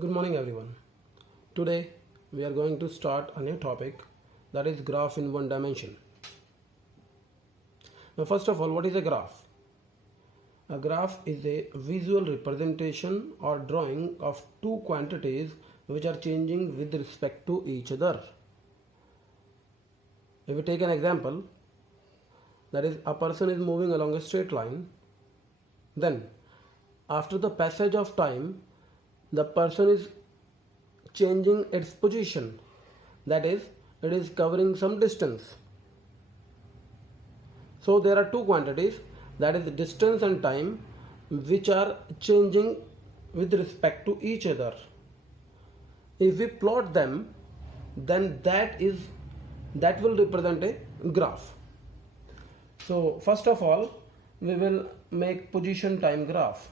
Good morning everyone. Today we are going to start a new topic, that is graph in one dimension. Now first of all, what is a graph? A graph is a visual representation or drawing of two quantities which are changing with respect to each other. If we take an example, that is a person is moving along a straight line, then after the passage of time the person is changing its position, that is, it is covering some distance. So there are two quantities, that is distance and time, which are changing with respect to each other. If we plot them, then that will represent a graph. So first of all, we will make position time graph.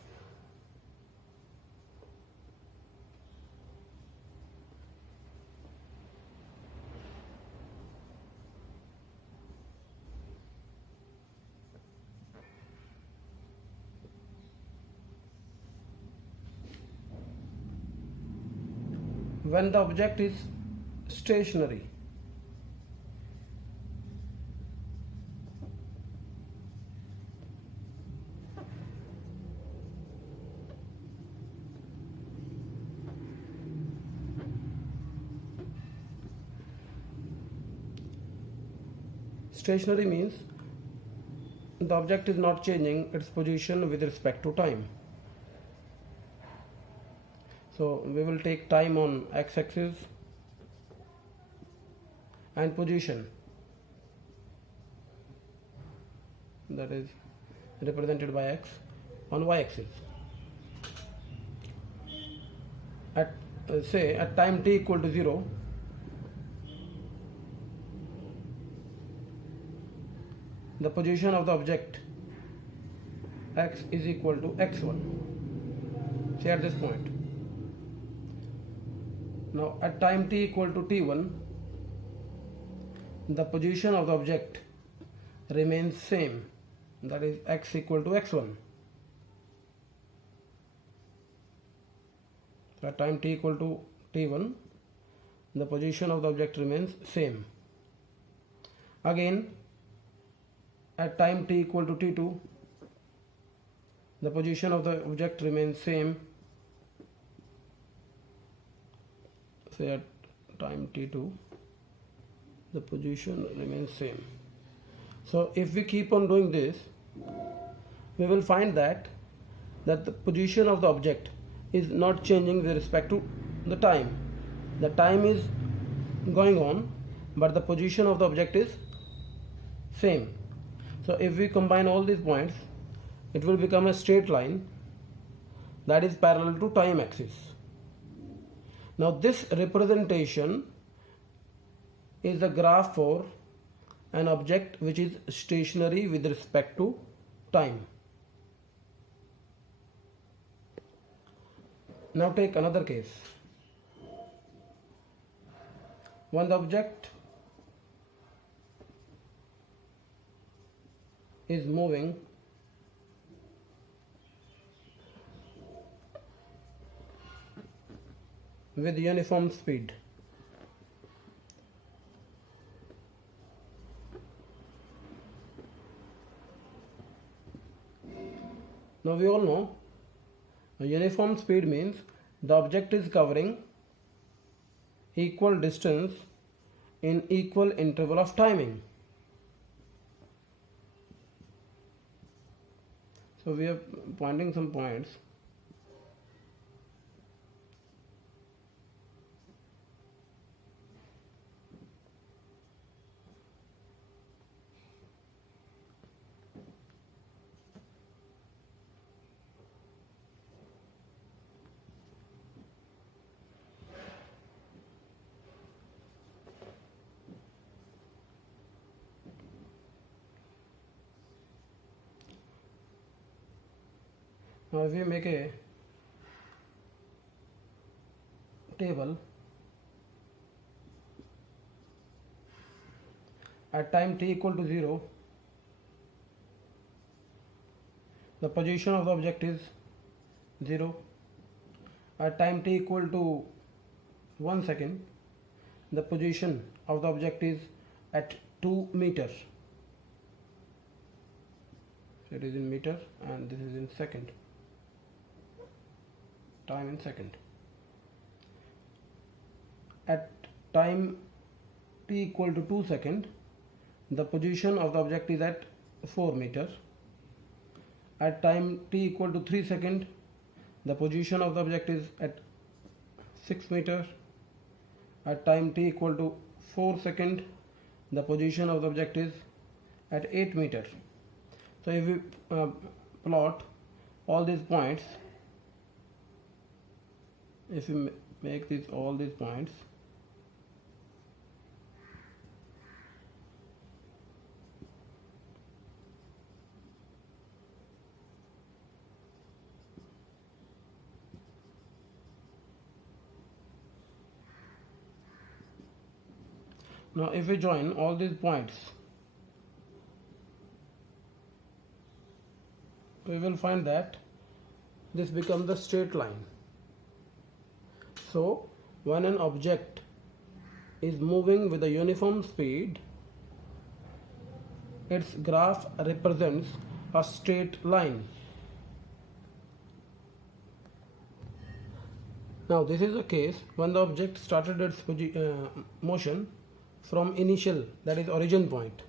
When the object is stationary, stationary means the object is not changing its position with respect to time. So we will take time on x-axis and position, that is represented by x, on y-axis. At say at time t equal to 0, the position of the object x is equal to x1, say at this point. Now at time t equal to t1, the position of the object remains same, that is x equal to x1. So at time t equal to t1, the position of the object remains same. Again at time t equal to t2, the position of the object remains same, say at time t2 the position remains same. So if we keep on doing this, we will find that the position of the object is not changing with respect to the time. The time is going on, but the position of the object is same. So if we combine all these points, it will become a straight line that is parallel to time axis. Now this representation is a graph for an object which is stationary with respect to time. Now take another case. When the object is moving with uniform speed, now we all know a uniform speed means the object is covering equal distance in equal interval of timing. So we are pointing some points. Now if we make a table, at time t equal to 0, the position of the object is 0. at time t equal to 1 second, the position of the object is at 2 meters. So it is in meter and this is in second, time in second. At time t equal to 2 second, the position of the object is at 4 meter. At time t equal to 3 second, the position of the object is at 6 meter. At time t equal to 4 second, the position of the object is at 8 meter. So if we plot all these points, if we make all these points, now if we join all these points, we will find that this becomes the straight line. So when an object is moving with a uniform speed, its graph represents a straight line. Now this is the case when the object started its motion from initial, that is origin point.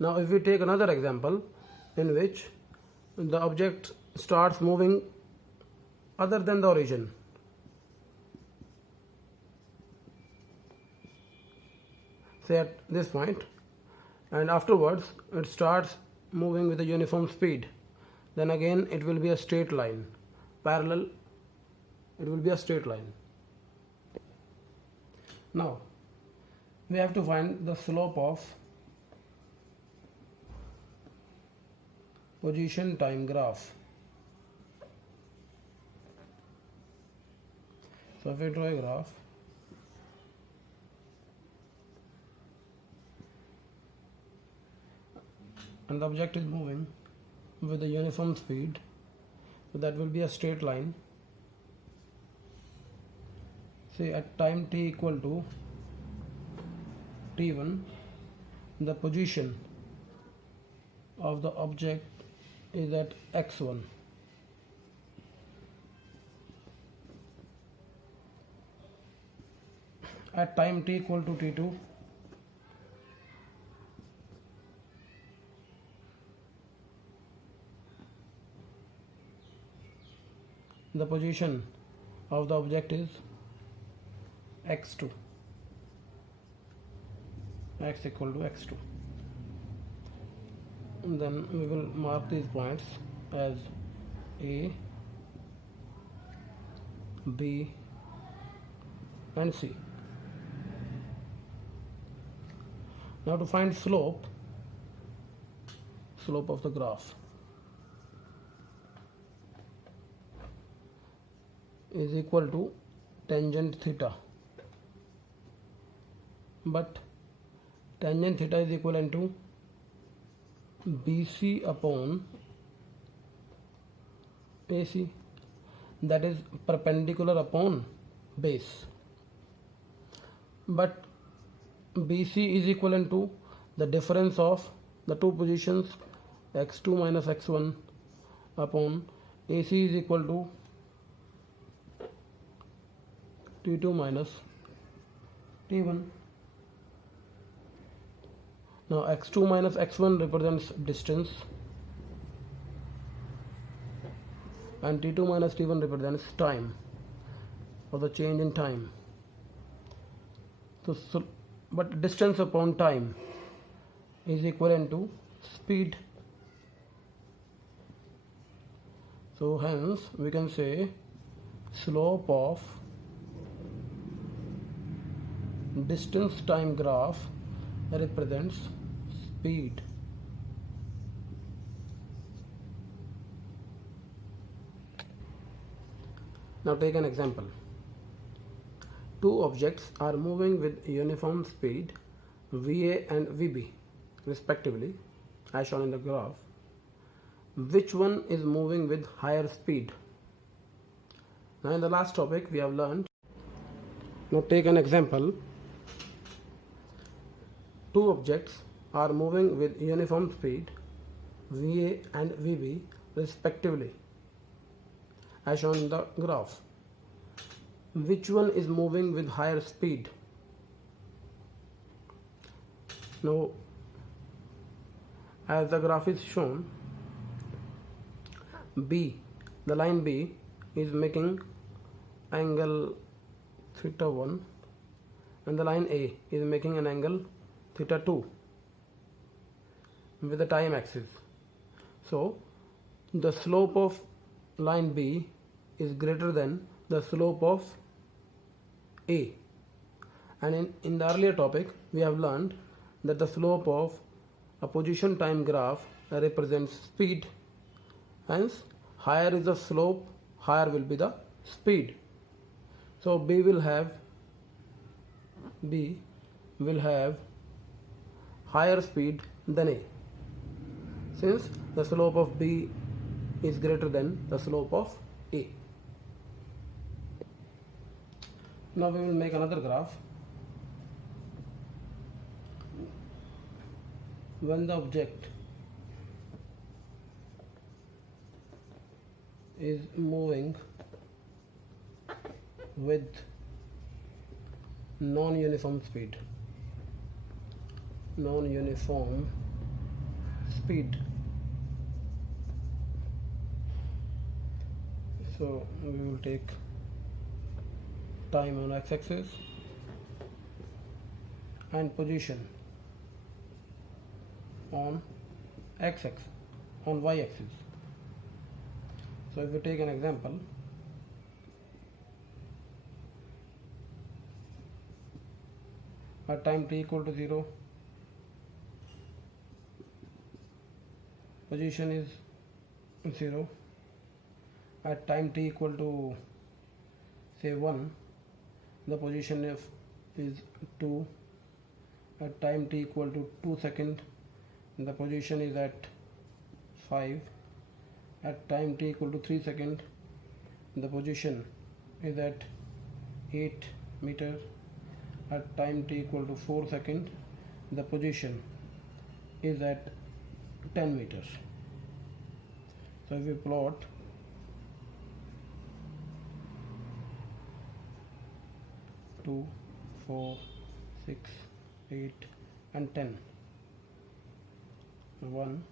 Now if we take another example in which the object starts moving other than the origin, say at this point, and afterwards it starts moving with a uniform speed, then again it will be a straight line, parallel, it will be a straight line. Now we have to find the slope of position time graph. So if we draw a graph, and the object is moving with a uniform speed, so that will be a straight line. Say at time t equal to t1, the position of the object is at x1. At time t equal to t2, the position of the object is x2, x equal to x2. And then we will mark these points as A, B and C. Now to find slope of the graph is equal to tangent theta, but tangent theta is equivalent to BC upon AC, that is perpendicular upon base, but BC is equivalent to the difference of the two positions x2 minus x1 upon AC is equal to t2 minus t1. Now x2 minus x1 represents distance and t2 minus t1 represents time, or the change in time. So but distance upon time is equivalent to speed. So hence we can say slope of distance time graph represents speed. Now take an example. Two objects are moving with uniform speed VA and VB respectively, as shown in the graph. Which one is moving with higher speed? Now in the last topic we have learned. Now take an example. Two objects are moving with uniform speed VA and VB respectively as shown in the graph. Which one is moving with higher speed? Now as the graph is shown, B, the line B is making angle theta 1 and the line A is making an angle theta 2 with the time axis. So the slope of line B is greater than the slope of A, and in the earlier topic we have learned that the slope of a position time graph represents speed. Hence higher is the slope, higher will be the speed. So B will have higher speed than A, since the slope of B is greater than the slope of A. Now we will make another graph. When the object is moving with non-uniform speed, so we will take time on x-axis and position on x-axis, on y-axis. So if we take an example, at time t equal to 0, position is 0. At time t equal to say 1, the position is 2. At time t equal to 2 seconds, the position is at 5. At time t equal to 3 seconds, the position is at 8 meters. At time t equal to 4 seconds, the position is at 10 meters. So if we plot two, 4, 6, 8 and 10. 1,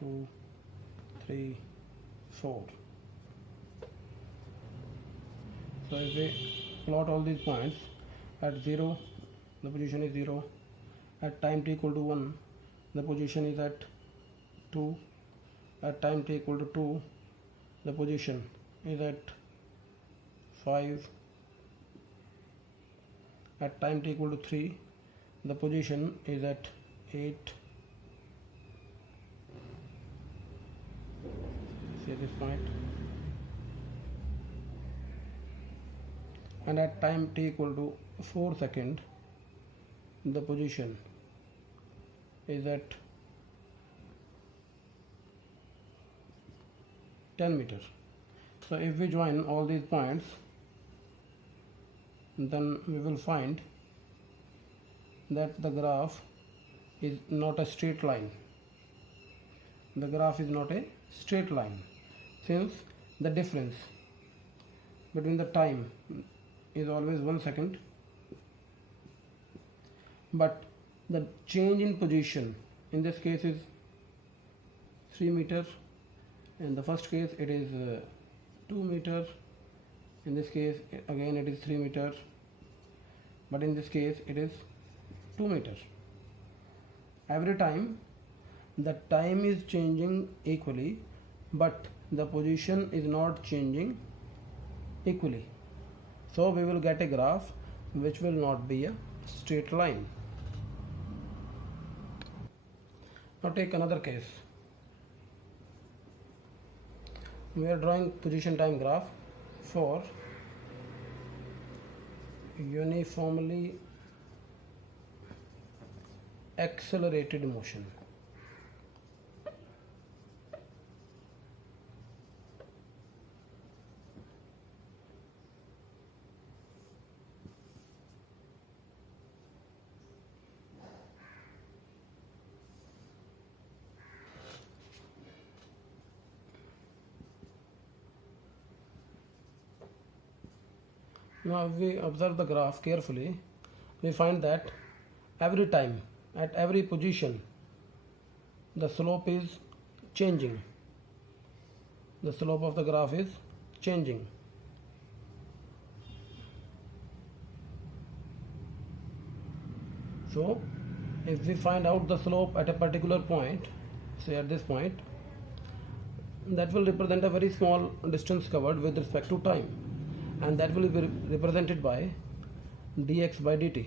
2, 3, 4. So if we plot all these points, at 0 the position is 0. At time t equal to 1, the position is at 2. At time t equal to 2, the position is at 5. At time t equal to 3, the position is at 8. See this point. And at time t equal to 4 seconds, the position is at 10 meters. So if we join all these points, then we will find that the graph is not a straight line. The graph is not a straight line, since the difference between the time is always 1 second, but the change in position in this case is 3 meters. In the first case it is 2 meters. In this case again it is 3 meters, but in this case it is 2 meters. Every time the time is changing equally, but the position is not changing equally. So we will get a graph which will not be a straight line. Now take another case. We are drawing position time graph for uniformly accelerated motion. Now if we observe the graph carefully, we find that every time, at every position, the slope is changing. The slope of the graph is changing. So if we find out the slope at a particular point, say at this point, that will represent a very small distance covered with respect to time, and that will be represented by dx by dt.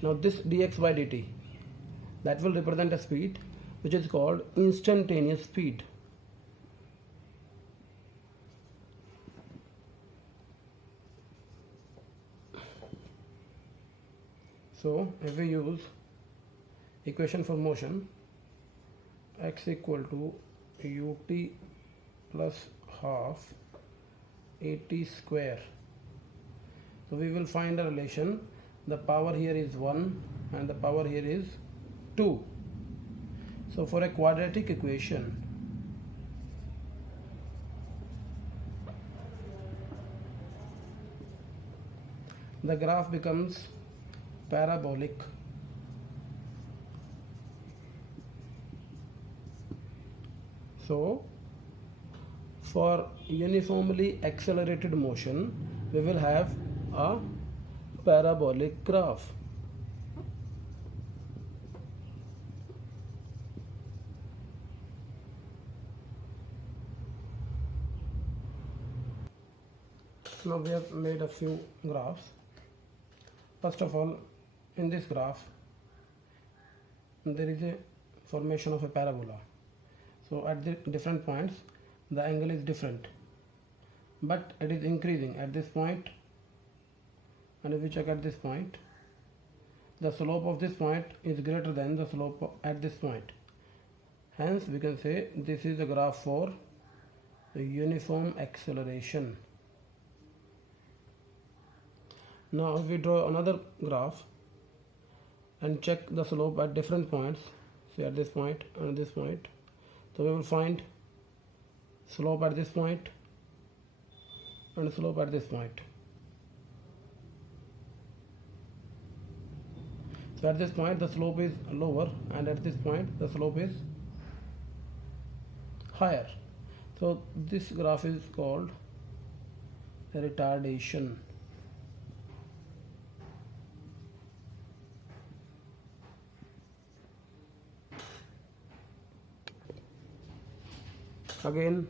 Now this dx by dt, that will represent a speed which is called instantaneous speed. So if we use equation for motion, x equal to ut plus half at square, so we will find a relation. The power here is 1 and the power here is 2. So for a quadratic equation, the graph becomes parabolic. So for uniformly accelerated motion, we will have a parabolic graph. Now we have made a few graphs. First of all, in this graph there is a formation of a parabola. So at the different points the angle is different, but it is increasing at this point, and if we check at this point, the slope of this point is greater than the slope at this point. Hence we can say this is a graph for the uniform acceleration. Now if we draw another graph and check the slope at different points, say at this point and this point, so we will find slope at this point and slope at this point. So at this point the slope is lower, and at this point the slope is higher. So this graph is called retardation. Again,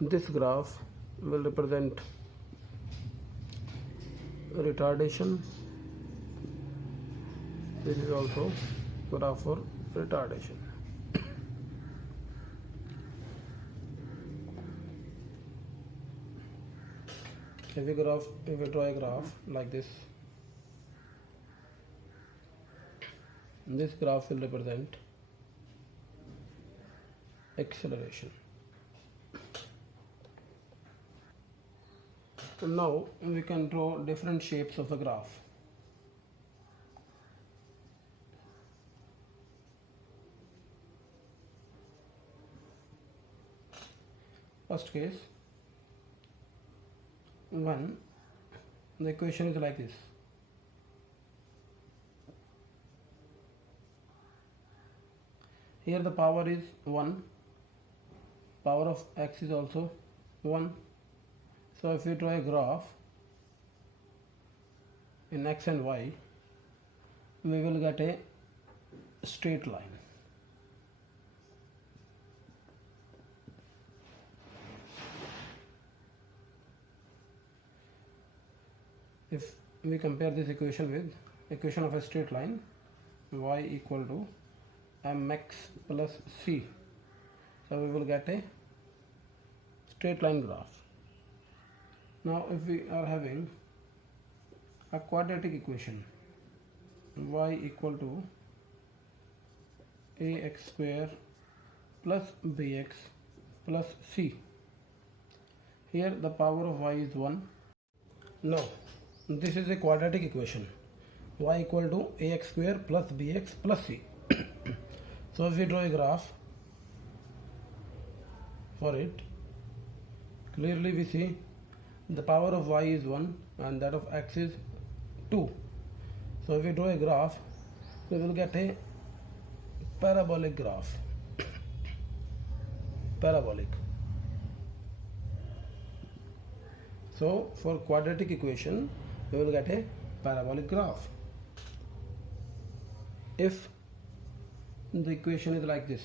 this graph will represent retardation. This is also graph for retardation. If we draw a graph like this graph will represent acceleration. And now we can draw different shapes of the graph. First case, the equation is like this. Here the power is 1, power of x is also 1. So if we draw a graph in x and y, we will get a straight line. If we compare this equation with equation of a straight line, y equal to mx plus c, so we will get a straight line graph. Now if we are having a quadratic equation, y equal to ax square plus bx plus c, here the power of y is 1. Now this is a quadratic equation, y equal to ax square plus bx plus c. So if we draw a graph for it, clearly we see the power of y is 1 and that of x is 2. So if we draw a graph, we will get a parabolic graph. Parabolic. So for quadratic equation, we will get a parabolic graph. If the equation is like this,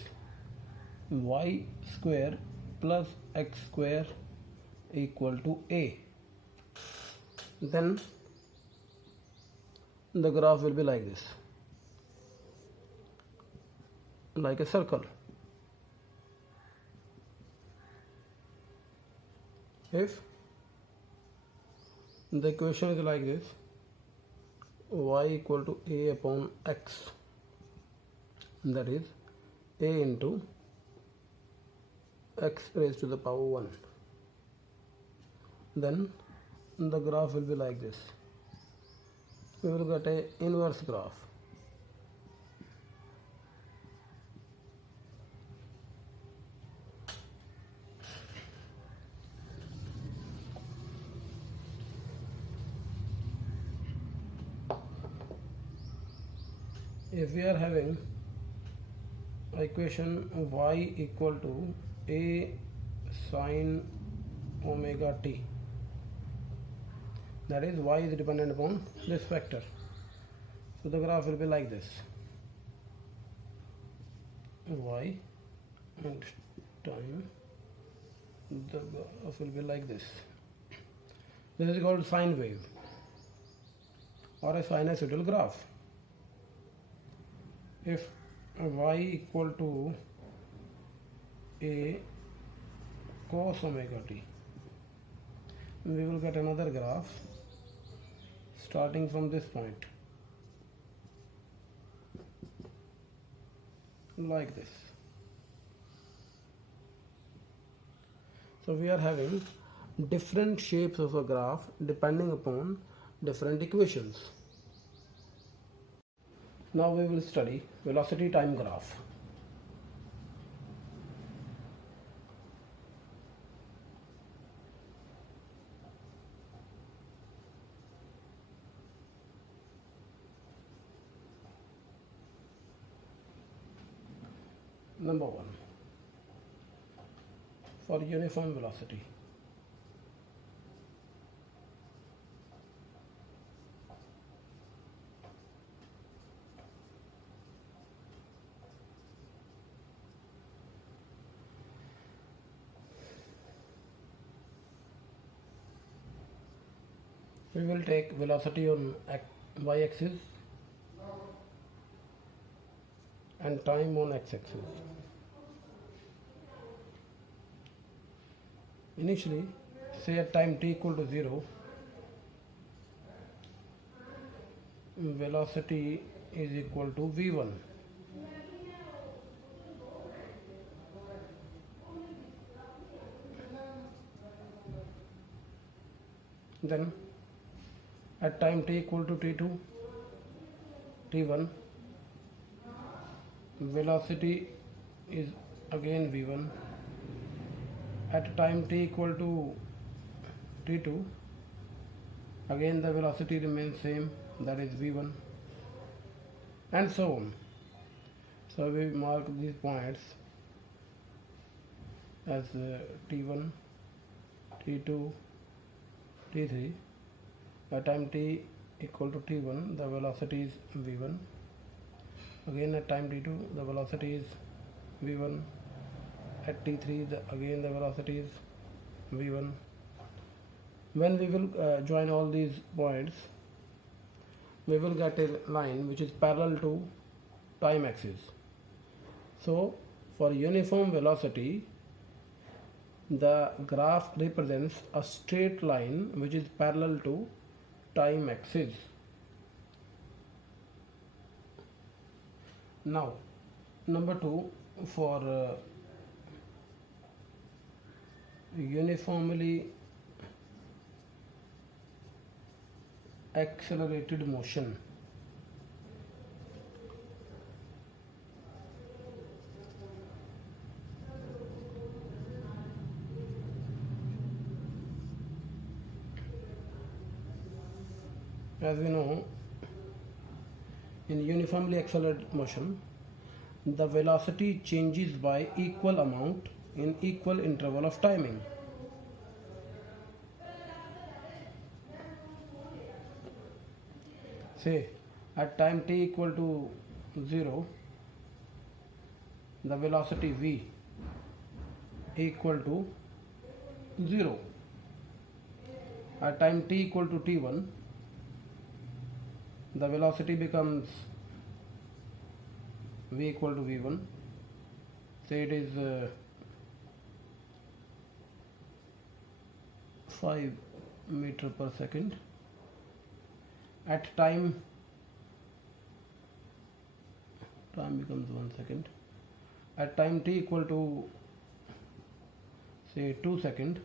y square plus x square equal to a, then the graph will be like this, like a circle. If the equation is like this, y equal to a upon x, that is a into x raised to the power 1, then the graph will be like this. We will get a inverse graph. If we are having equation y equal to a sine omega t, that is y is dependent upon this factor, so the graph will be like this, y and time, the graph will be like this. This is called sine wave or a sinusoidal graph. If y equal to a cos omega t, we will get another graph starting from this point, like this. So we are having different shapes of a graph depending upon different equations. Now we will study velocity time graph. Number 1, for uniform velocity. We will take velocity on y-axis and time on x-axis. Initially, say at time t equal to 0, velocity is equal to v1. Then at time t equal to t2, t1, velocity is again v1. At time t equal to t2, again the velocity remains same, that is v1, and so on. So we mark these points as t1, t2, t3. At time t equal to t1, the velocity is v1. Again at time t2, the velocity is v1. At t3, again the velocity is v1. When we will join all these points, we will get a line which is parallel to time axis. So for uniform velocity, the graph represents a straight line which is parallel to time axis. Now, number 2, for uniformly accelerated motion. As we know, in uniformly accelerated motion, the velocity changes by equal amount in equal interval of timing. Say at time t equal to 0, the velocity v equal to 0. At time t equal to t1, the velocity becomes v equal to v1. Say it is 5 meter per second. At time becomes 1 second. At time t equal to say 2 second,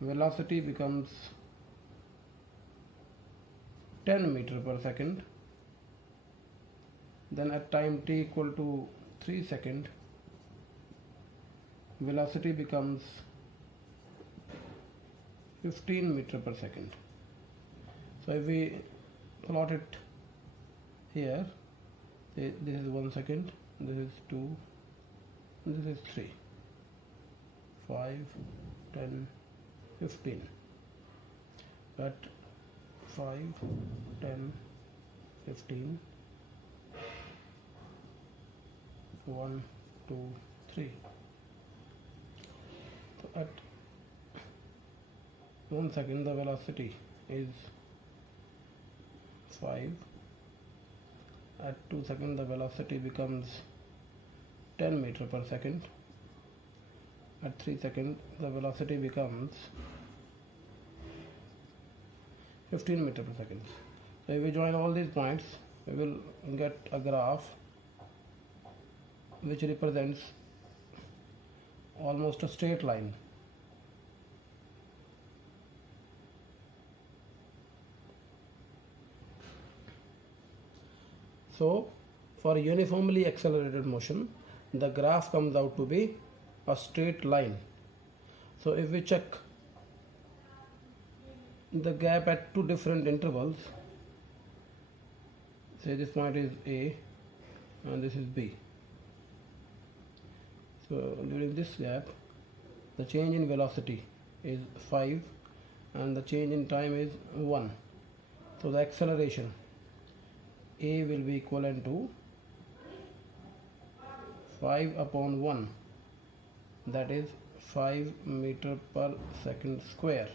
velocity becomes 10 meter per second. Then at time t equal to 3 second, velocity becomes 15 meter per second. So if we plot it here, this is 1 second, this is 2, this is 3, 5, 10, 15. At 5, 10, 15, 1, 2, 3. So at 1 second the velocity is 5. At 2 seconds the velocity becomes 10 meter per second. At 3 seconds the velocity becomes 15 meter per second. So if we join all these points, we will get a graph which represents almost a straight line. So for uniformly accelerated motion, the graph comes out to be a straight line. So if we check the gap at two different intervals, say this point is A and this is B. So during this gap, the change in velocity is 5 and the change in time is 1. So the acceleration A will be equivalent to 5 upon 1, that is 5 meter per second square.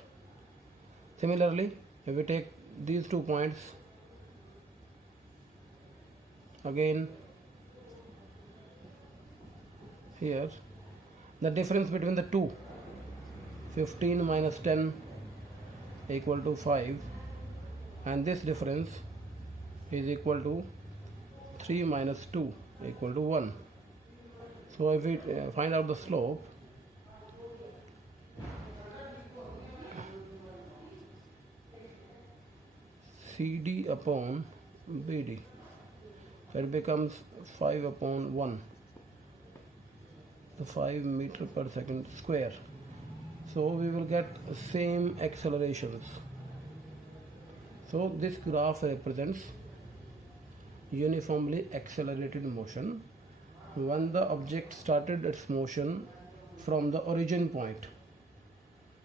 Similarly, if we take these 2 points, again here the difference between the two, 15 minus 10 equal to 5, and this difference is equal to 3 minus 2 equal to 1. So if we find out the slope, CD upon BD, so it becomes 5 upon 1, the 5 meter per second square. So we will get same accelerations. So this graph represents uniformly accelerated motion when the object started its motion from the origin point,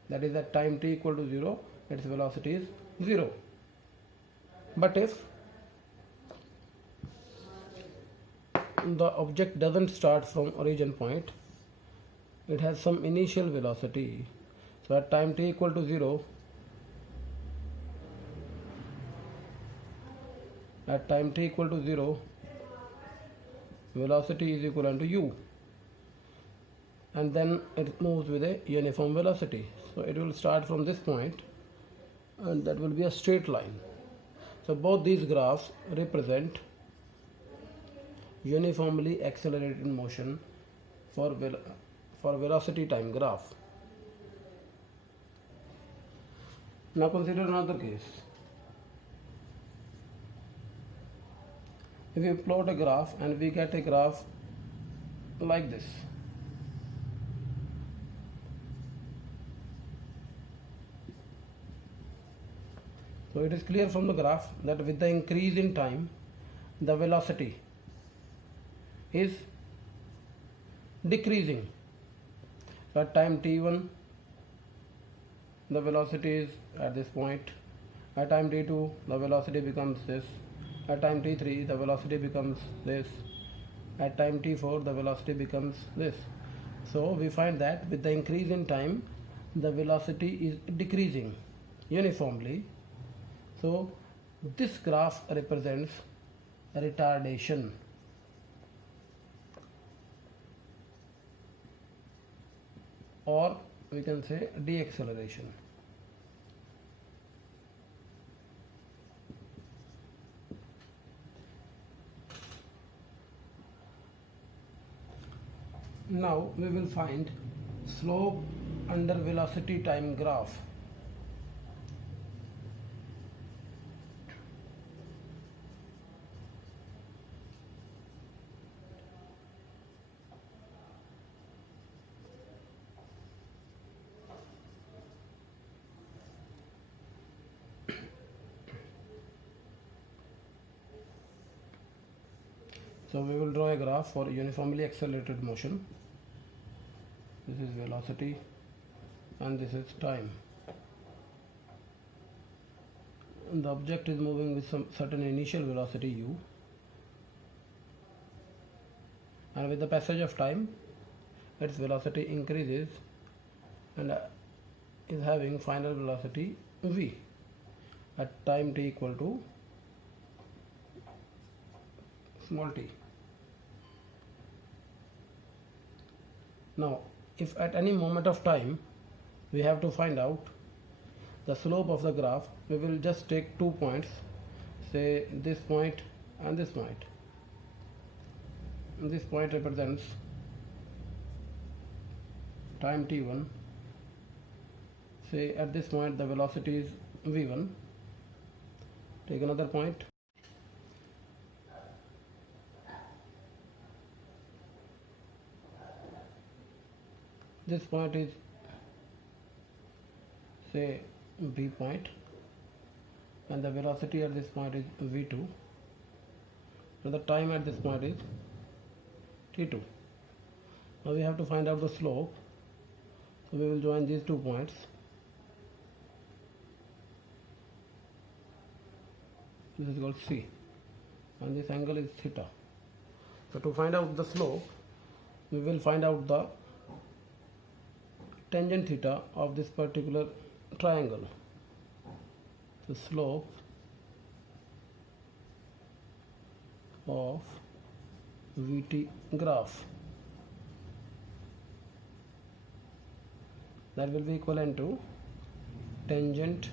that is at time t equal to 0, its velocity is 0. But if the object doesn't start from origin point, it has some initial velocity. So at time t equal to 0, at time t equal to 0, velocity is equivalent to u, and then it moves with a uniform velocity. So it will start from this point and that will be a straight line. So both these graphs represent uniformly accelerated motion for velocity time graph. Now consider another case. If we plot a graph and we get a graph like this, So it is clear from the graph that with the increase in time, the velocity is decreasing. At time t1, the velocity is at this point. At time t2, the velocity becomes this. At time t3, the velocity becomes this. At time t4, the velocity becomes this. So we find that with the increase in time, the velocity is decreasing uniformly. So this graph represents retardation. Or we can say deacceleration. Now we will find slope under velocity time graph. So we will draw a graph for uniformly accelerated motion. This is velocity and this is time. And the object is moving with some certain initial velocity u, and with the passage of time its velocity increases and is having final velocity v at time t equal to small t. Now if at any moment of time we have to find out the slope of the graph, we will just take 2 points, say this point and this point. And this point represents time t1. Say at this point the velocity is v1. Take another point. This point is, say, b point, and the velocity at this point is v2, and the time at this point is t2. Now we have to find out the slope, so we will join these 2 points. This is called c, and this angle is theta. So to find out the slope, we will find out the tangent theta of this particular triangle. The slope of VT graph, that will be equivalent to tangent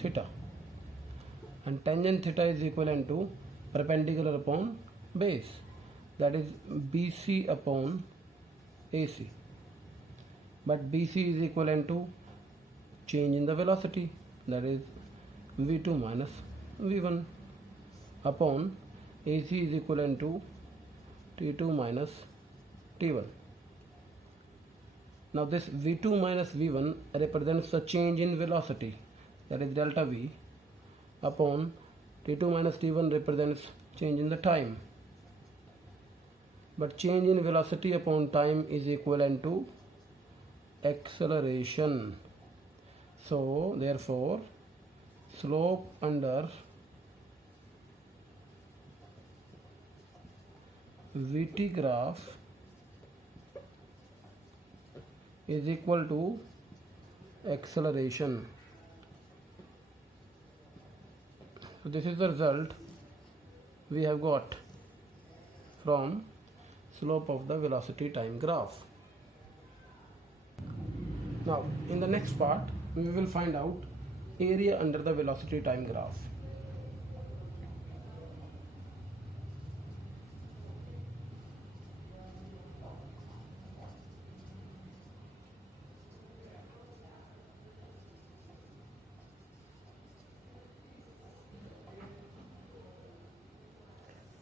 theta, and tangent theta is equivalent to perpendicular upon base, that is BC upon AC. But BC is equivalent to change in the velocity, that is V2 minus V1, upon AC is equivalent to T2 minus T1. Now this V2 minus V1 represents the change in velocity, that is delta V, upon T2 minus T1 represents change in the time. But change in velocity upon time is equivalent to acceleration. So therefore slope under VT graph is equal to acceleration. So this is the result we have got from slope of the velocity time graph. Now in the next part we will find out area under the velocity time graph.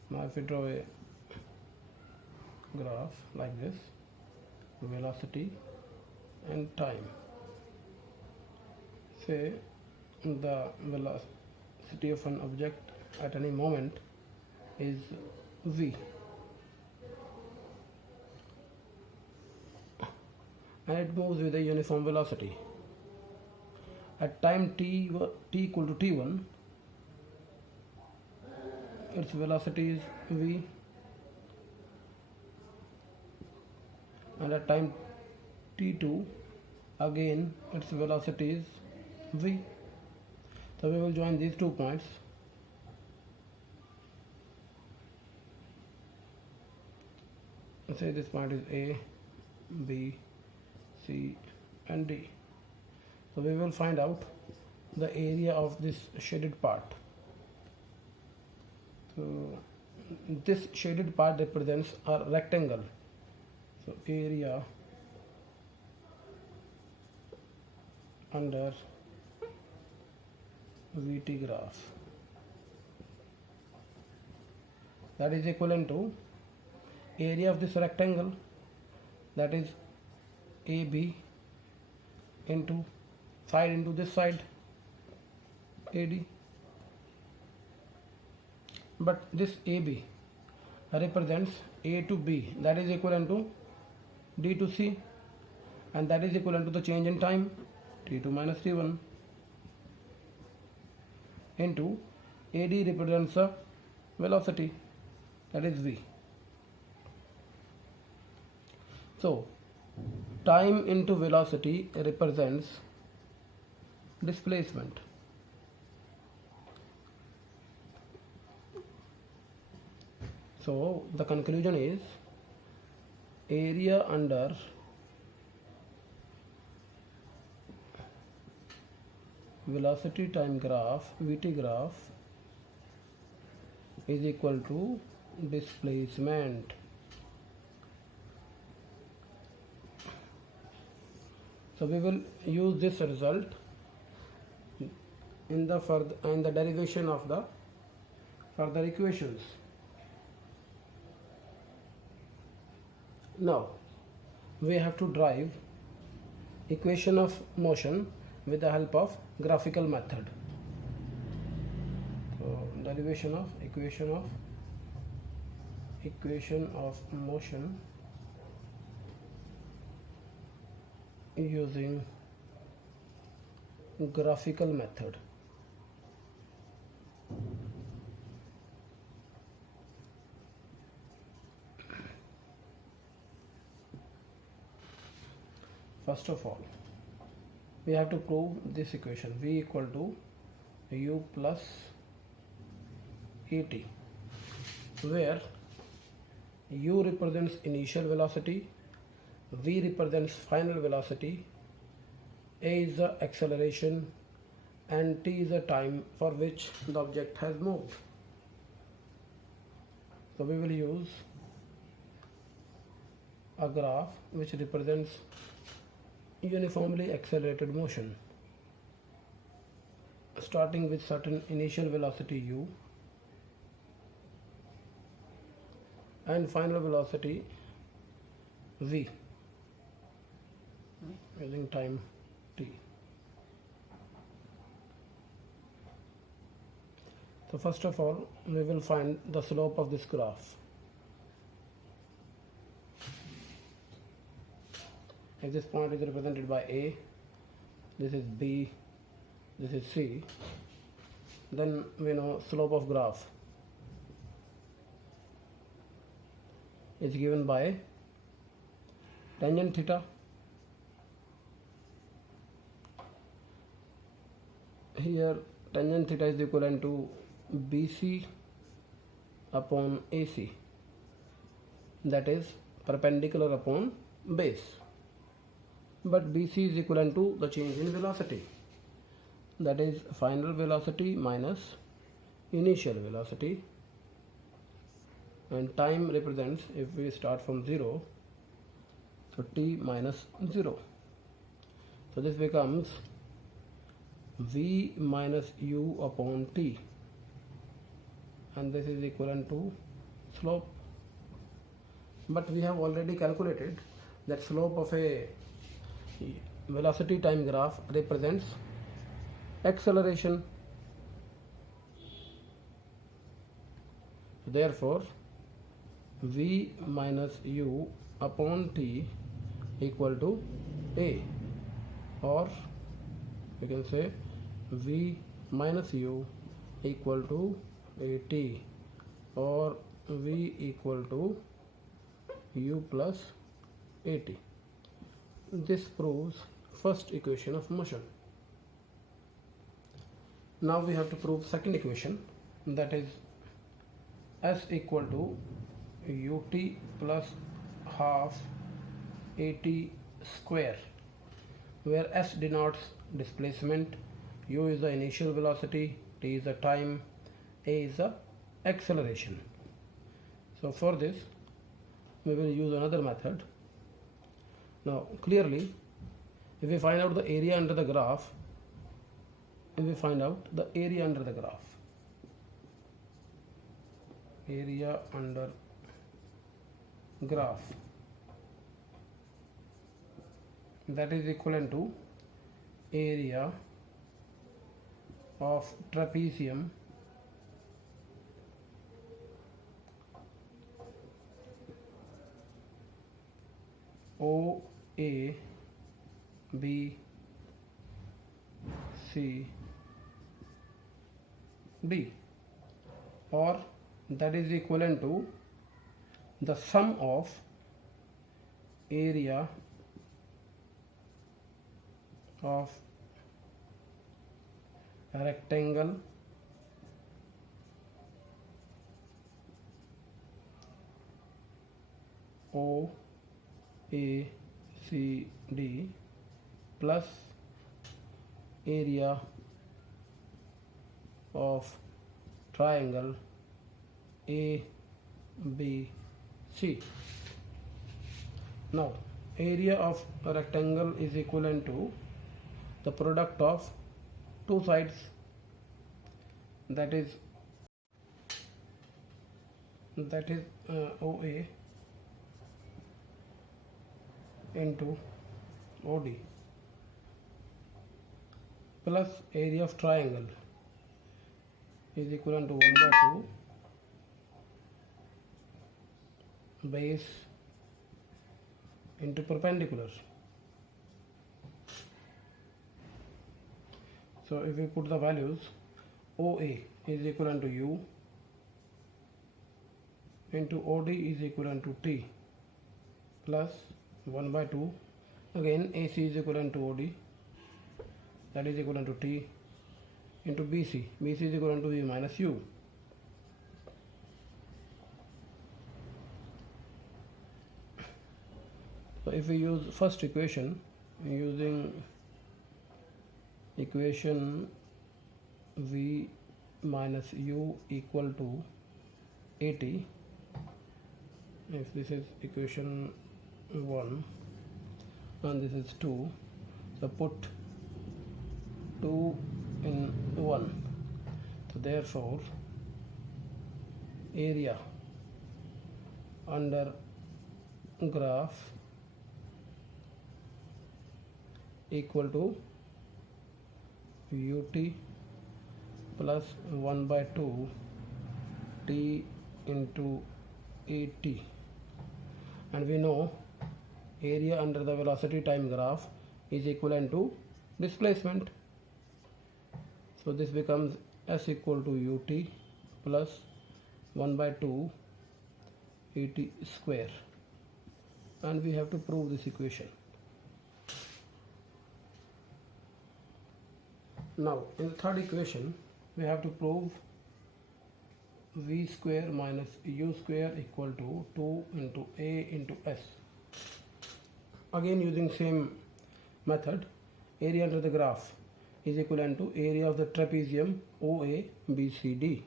Now if we draw a graph like this, velocity and time, say the velocity of an object at any moment is v, and it moves with a uniform velocity. At time t equal to t1, its velocity is v, and at time t2 again its velocity is v. So we will join these 2 points. Say this point is A, B, C and D. So we will find out the area of this shaded part. So this shaded part represents a rectangle. So area under VT graph, that is equivalent to area of this rectangle, that is AB into side into this side AD. But this AB represents A to B, that is equivalent to D to C, and that is equivalent to the change in time T2 minus T1, into AD represents the velocity, that is V. So time into velocity represents displacement. So the conclusion is area under velocity time graph, VT graph, is equal to displacement. So we will use this result in the derivation of the further equations. Now we have to derive equation of motion with the help of graphical method. So derivation of equation of motion using graphical method. First of all, we have to prove this equation, v equal to u plus at, where u represents initial velocity, v represents final velocity, a is the acceleration, and t is the time for which the object has moved. So we will use a graph which represents uniformly accelerated motion, starting with certain initial velocity u and final velocity v using time t. So first of all, we will find the slope of this graph. If this point is represented by A, this is B, this is C, then we know slope of graph is given by tangent theta. Here tangent theta is equivalent to BC upon AC, that is perpendicular upon base. But BC is equivalent to the change in velocity, that is final velocity minus initial velocity, and time represents, if we start from 0, so t minus 0. So this becomes v minus u upon t, and this is equivalent to slope. But we have already calculated that slope of a velocity time graph represents acceleration. Therefore, v minus u upon t equal to a, or you can say v minus u equal to at, or v equal to u plus at. This proves first equation of motion. Now we have to prove second equation, that is s equal to ut plus half at square, where s denotes displacement, u is the initial velocity, t is the time, a is the acceleration. So for this we will use another method. Now clearly, if we find out the area under the graph, area under graph, that is equivalent to area of trapezium O A B C D, or that is equivalent to the sum of area of rectangle O A C D plus area of triangle A B C. Now area of a rectangle is equivalent to the product of two sides, that is OA into OD plus area of triangle is equivalent to 1 by 2 base into perpendicular. So if we put the values, OA is equivalent to U into OD is equivalent to T plus 1 by 2, again AC is equivalent to OD, that is equivalent to T, into BC is equivalent to V minus U. So if we use first equation, using equation V minus U equal to 80, if this is equation 1 and this is 2, so put 2 in 1, so therefore area under graph equal to ut plus 1 by 2 t into at, and we know area under the velocity time graph is equivalent to displacement, so this becomes s equal to ut plus 1 by 2 at square, and we have to prove this equation. Now in the third equation we have to prove v square minus u square equal to 2 into a into s. Again using same method, area under the graph is equivalent to area of the trapezium OABCD.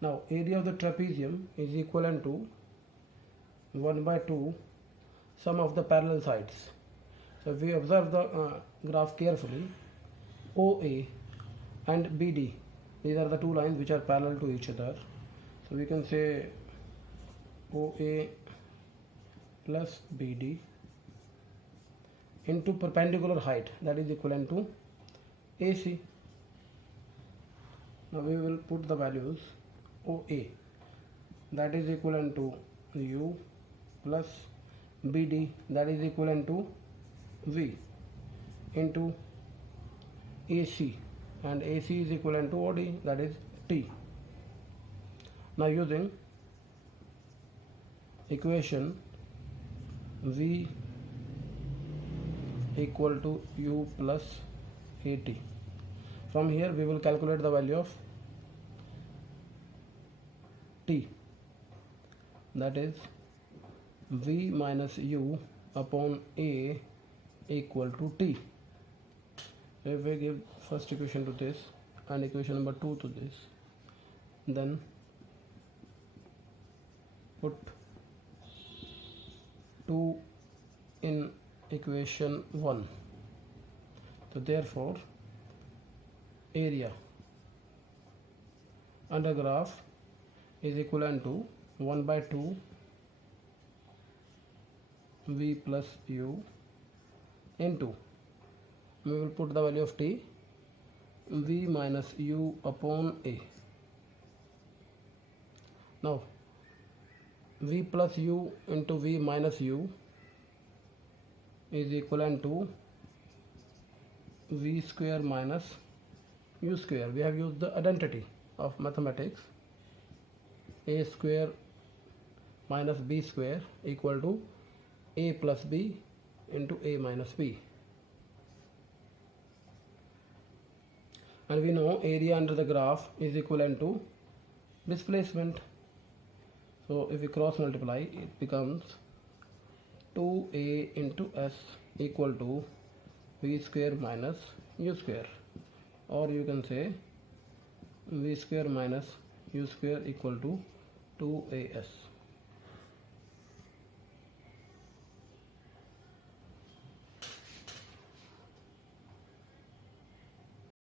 Now area of the trapezium is equivalent to 1 by 2 sum of the parallel sides. So if we observe the graph carefully, OA and BD, these are the two lines which are parallel to each other, so we can say OA plus BD into perpendicular height, that is equivalent to AC. Now we will put the values OA, that is equivalent to U plus BD, that is equivalent to V, into AC, and AC is equivalent to OD, that is T. Now using equation V equal to U plus AT, from here we will calculate the value of T, that is V minus U upon A equal to T. If we give first equation to this and equation number 2 to this, then put 2 in equation 1. So therefore area under graph is equivalent to 1 by 2 V plus U into, we will put the value of T, V minus U upon A. Now V plus U into V minus U is equivalent to V square minus U square. We have used the identity of mathematics, A square minus B square equal to A plus B into A minus B. And we know area under the graph is equivalent to displacement. So if we cross multiply, it becomes 2A into S equal to V square minus U square, or you can say V square minus U square equal to 2AS.